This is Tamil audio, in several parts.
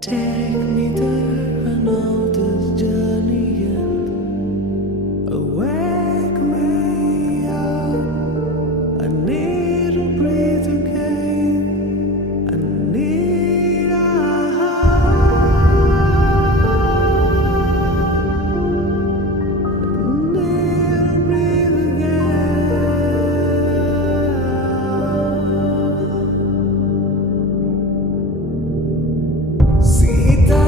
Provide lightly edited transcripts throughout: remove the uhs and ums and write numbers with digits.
Take me there, I know this journey end. Wake me up, I need to breathe again. I need a need to breathe again. Sita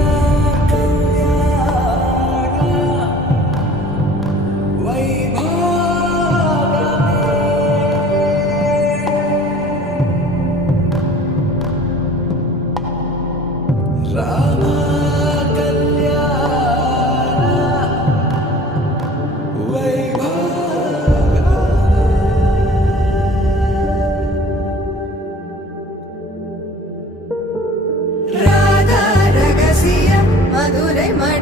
Rama Radha ரகசியம் மதுரை மணி